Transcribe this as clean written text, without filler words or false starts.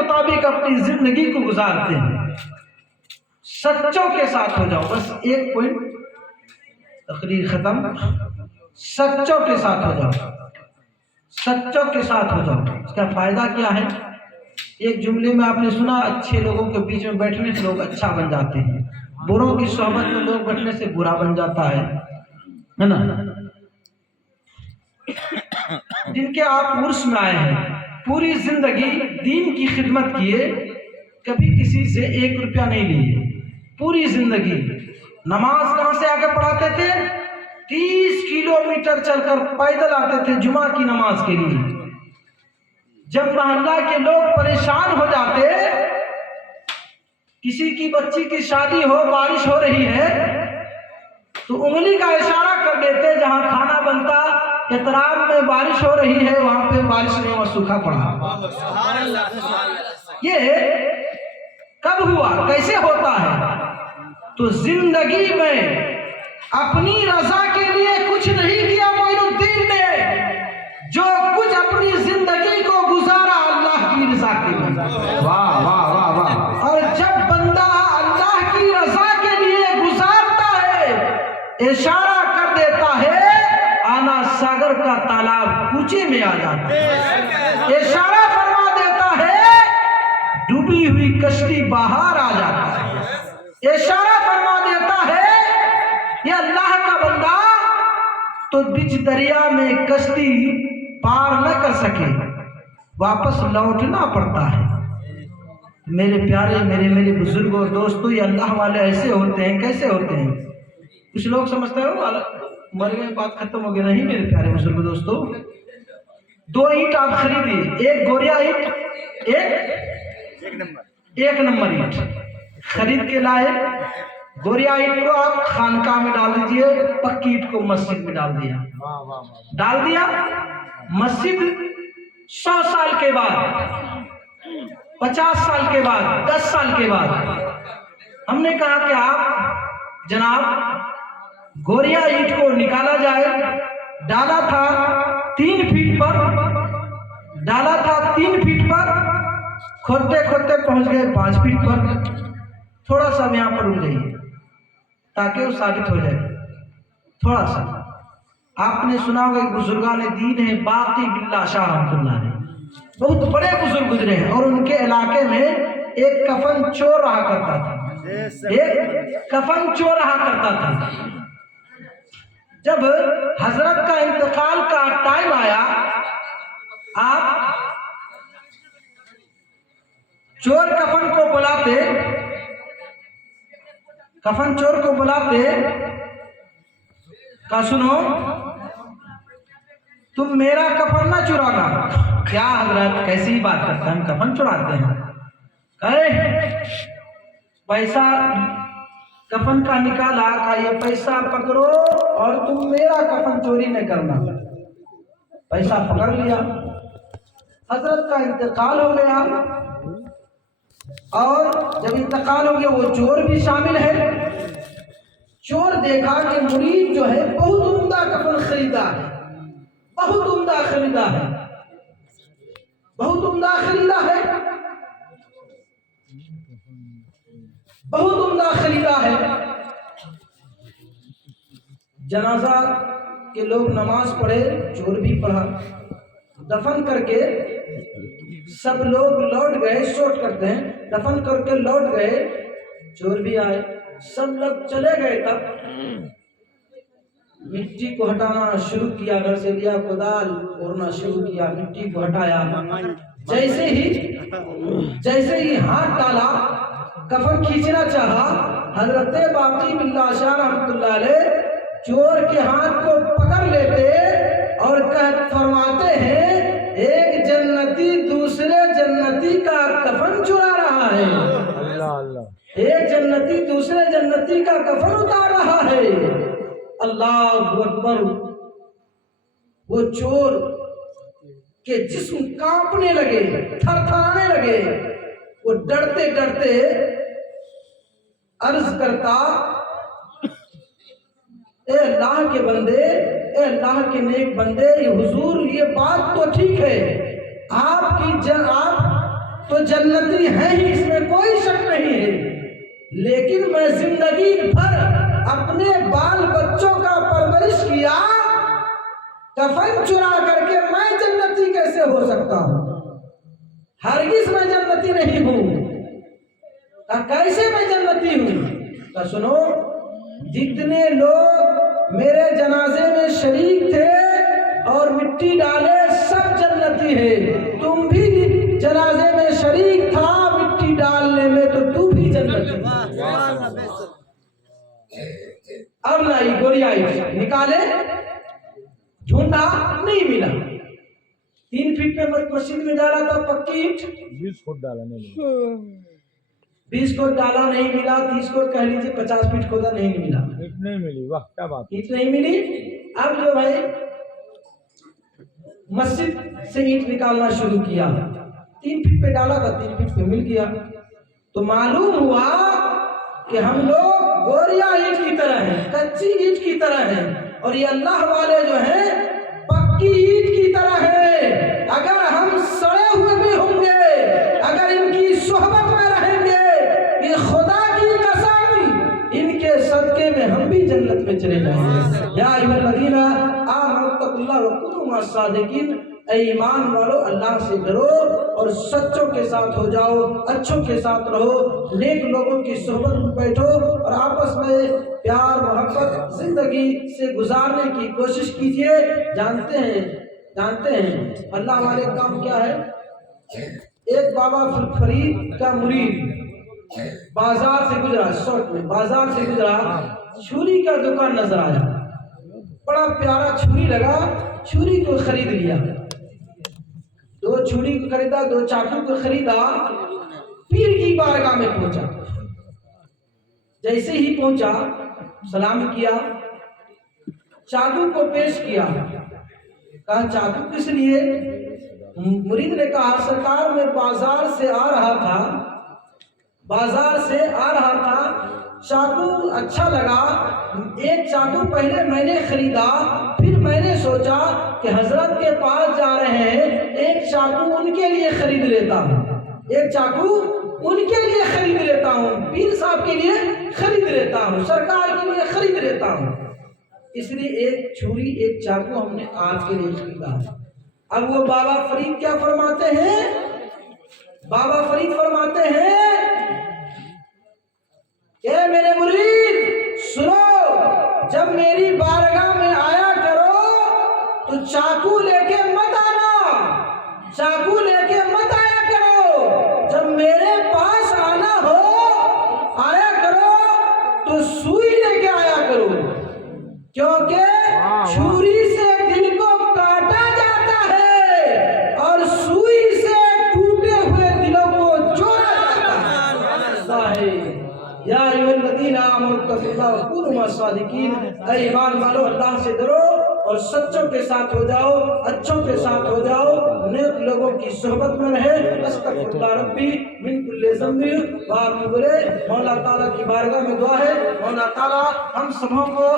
مطابق اپنی زندگی کو گزارتے ہیں. سچوں کے ساتھ ہو جاؤ. بس ایک پوائنٹ، تقریر ختم. سچوں کے ساتھ ہو جاؤ، سچوں کے ساتھ ہو جاؤ. اس کا فائدہ کیا ہے؟ ایک جملے میں آپ نے سنا، اچھے لوگوں کے بیچ میں بیٹھنے سے لوگ اچھا بن جاتے ہیں، بروں کی صحبت میں لوگ بیٹھنے سے برا بن جاتا ہے نا. جن کے آپ عرس میں آئے ہیں، پوری زندگی دین کی خدمت کیے، کبھی کسی سے 1 روپیہ نہیں لیے. پوری زندگی نماز کہاں سے آگے پڑھاتے تھے؟ 30 کلومیٹر چل کر پیدل آتے تھے جمعہ کی نماز کے لیے. جب محلہ کے لوگ پریشان ہو جاتے، کسی کی بچی کی شادی ہو، بارش ہو رہی ہے، تو انگلی کا اشارہ کر دیتے، جہاں کھانا بنتا احترام میں بارش ہو رہی ہے، وہاں پہ بارش نہیں ہوا، سوکھا پڑا. یہ کب ہوا؟ کیسے ہوتا ہے؟ تو زندگی میں اپنی رضا کے لیے کچھ نہیں کیا معین الدین نے، جو کچھ اپنی زندگی کو گزارا اللہ کی رضا کے لیے. واہ واہ واہ واہ. اور جب بندہ اللہ کی رضا کے لیے گزارتا ہے، اشارہ کر دیتا ہے، آنا ساگر کا تالاب کوچے میں آ جاتا ہے. اشارہ فرما دیتا ہے، ڈوبی ہوئی کشتی باہر آ جاتا ہے. اشارہ فرما دیتا ہے، یہ اللہ کا بندہ تو بیچ دریا میں کشتی پار نہ کر سکے، واپس لوٹنا پڑتا ہے. میرے پیارے، میرے بزرگوں، دوستوں، یہ اللہ والے ایسے ہوتے ہیں. کیسے ہوتے ہیں؟ کچھ لوگ سمجھتے ہو مر گئے، بات ختم ہو گئی. نہیں میرے پیارے بزرگوں، دوستوں، 2 اینٹ آپ خریدیے، ایک گوریا اینٹ، ایک نمبر اینٹ خرید کے لائے. گوریا اینٹ کو آپ خانقاہ میں ڈال دیجئے، پکی اینٹ کو مسجد میں ڈال دیا. مسجد 100 سال کے بعد، 50 سال کے بعد، 10 سال کے بعد ہم نے کہا کہ آپ جناب گوریا اینٹ کو نکالا جائے. ڈالا تھا 3 فٹ پر، کھودتے کھودتے پہنچ گئے 5 فٹ پر. تھوڑا سا یہاں پر رک جائیے تاکہ وہ ثابت ہو جائے. تھوڑا سا آپ نے سنا ہوگا کہ بزرگان دین ہیں باقی باللہ شاہ رحمۃ اللہ علیہ، بہت بڑے بزرگ گزرے ہیں، اور ان کے علاقے میں ایک کفن چور رہا کرتا تھا. جب حضرت کا انتقال کا ٹائم آیا، آپ چور کفن چور کو بلاتے، کہا سنو، تم میرا کفن نہ چرانا. کیا حضرت کیسی بات کرتے ہیں، ہم کفن چراتے ہیں؟ کہے پیسہ کفن کا نکالا، کہا یہ پیسہ پکڑو اور تم میرا کفن چوری نہ کرنا. پیسہ پکڑ لیا. حضرت کا انتقال ہو گیا، اور جب انتقال ہو گیا وہ چور بھی شامل ہے. چور دیکھا کہ مرید جو ہے بہت عمدہ کفن خریدا ہے، بہت عمدہ خریدا ہے. جنازہ کے لوگ نماز پڑھے، چور بھی پڑھا. دفن کر کے سب لوگ لوٹ گئے، شوٹ کرتے ہیں، دفن کر کے لوٹ گئے، چور بھی آئے، سب لوگ چلے گئے. تب مٹی کو ہٹانا شروع کیا، گھر سے لیا کدال، اڑنا شروع کیا، مٹی کو ہٹایا. جیسے ہی ہاتھ ڈالا، کفن کھینچنا چاہا، حضرت باقی باللہ شاہ رحمۃ اللہ علیہ چور کے ہاتھ کو پکڑ لیتے اور فرماتے ہیں، ایک جنتی دوسرے جنتی کا کفن چرا رہا ہے. ایک جنتی دوسرے جنتی کا کفن اتار رہا ہے. اللہ اکبر. وہ چور کے جسم کانپنے لگے، تھر تھرانے لگے. وہ ڈرتے ڈرتے عرض کرتا، اے اللہ کے بندے، اے اللہ کے نیک بندے، یہ حضور یہ بات تو ٹھیک ہے، آپ تو تو جنتی ہیں ہی، اس میں کوئی شک نہیں ہے، لیکن میں زندگی بھر اپنے بال بچوں کا پرورش کیا، کفن چرا کر کے میں جنتی کیسے ہو سکتا ہوں؟ ہرگز میں جنتی نہیں ہوں۔ کیسے میں جنتی ہوں؟ تو سنو، جتنے لوگ میرے جنازے میں شریک تھے اور مٹی ڈالے سب جنتی ہے۔ تم بھی جنازے میں شریک تھا مٹی ڈالنے میں، تو تو بھی جنتی۔ اب لائی گوری آئی، نکالے، ڈھونڈا، نہیں ملا۔ 3 فٹ میں مسجد میں ڈالا تھا پکی اینٹ، 20 فٹ ڈالا نہیں ملا، 20 فٹ ڈالا نہیں ملا، 30 فٹ کہہ لیجیے، 50 فٹ کھودا نہیں ملا، اینٹ نہیں ملی۔ واہ کیا بات ہے، اینٹ نہیں ملی۔ اب جو بھائی مسجد سے اینٹ نکالنا شروع کیا، 3 فٹ پہ ڈالا تھا، 3 فٹ پہ مل گیا، تو معلوم ہوا کہ ہم لوگ گوریا اینٹ کی طرح ہیں، کچی اینٹ کی طرح ہیں، اور یہ اللہ والے جو ہیں پکی اینٹ کی طرح ہیں۔ اگر ہم سڑے ہوئے بھی ہوں گے، اگر ان کی صحبت میں رہیں گے، یہ خدا کی قسم ان کے صدقے میں ہم بھی جنت میں چلے جائیں گے۔ یا ایھا الذین آمنوا اتقوا اللہ وکونوا مع الصادقین، اے ایمان والو اللہ سے ڈرو اور سچوں کے ساتھ ہو جاؤ، اچھوں کے ساتھ رہو، نیک لوگوں کی صحبت میں بیٹھو اور آپس میں پیار محبت زندگی سے گزارنے کی کوشش کیجئے۔ جانتے ہیں اللہ والے کام کیا ہے؟ ایک بابا فرید کا مرید بازار سے گزرا، شارٹ میں بازار سے گزرا، چھری کا دکان نظر آیا، بڑا پیارا چھری لگا، چھری کو خرید لیا، 2 چھری کو خریدا، 2 چاقو کو خریدا، پیر کی بارگاہ میں پہنچا، جیسے ہی پہنچا سلام کیا، چاقو کو پیش کیا، کہا چاقو کس لیے؟ مرید نے کہا سرکار میں بازار سے آ رہا تھا، چاقو اچھا لگا، ایک چاقو پہلے میں نے خریدا، پھر میں نے سوچا کہ حضرت کے پاس جا رہے ہیں، ایک چاقو ان کے لیے خرید لیتا ہوں، ایک چاقو ان کے لیے خرید لیتا ہوں، پیر صاحب کے لیے خرید لیتا ہوں، سرکار کے لیے خرید لیتا ہوں، اس لیے ایک چھری ایک چاقو ہم نے آپ کے لیے خریدا۔ اب وہ بابا فرید کیا فرماتے ہیں؟ بابا فرید فرماتے ہیں کہ میرے مرید سنو، جب میری بارگاہ میں آیا کرو تو چاقو لے کے مت آنا، چاقو لے کے مت آیا کرو، جب میرے پاس آنا ہو آیا کرو تو سوئی لے کے آیا کرو، کیونکہ چھری سے دل کو کاٹا جاتا ہے اور سوئی سے ٹوٹے ہوئے دلوں کو جوڑا جاتا ہے۔ یا ایھا الذین آمنوا اتقوا اللہ وکونوا مع الصادقین، اے ایمان والو اللہ سے ڈرو اور سچوں کے ساتھ ہو جاؤ، اچھوں کے ساتھ ہو جاؤ، نیک لوگوں کی صحبت میں رہے۔ استغفر اللہ ربی من کل ذنب واتوب الیہ۔ مولا تعالیٰ کی بارگاہ میں دعا ہے، مولا تعالیٰ ہم سبوں کو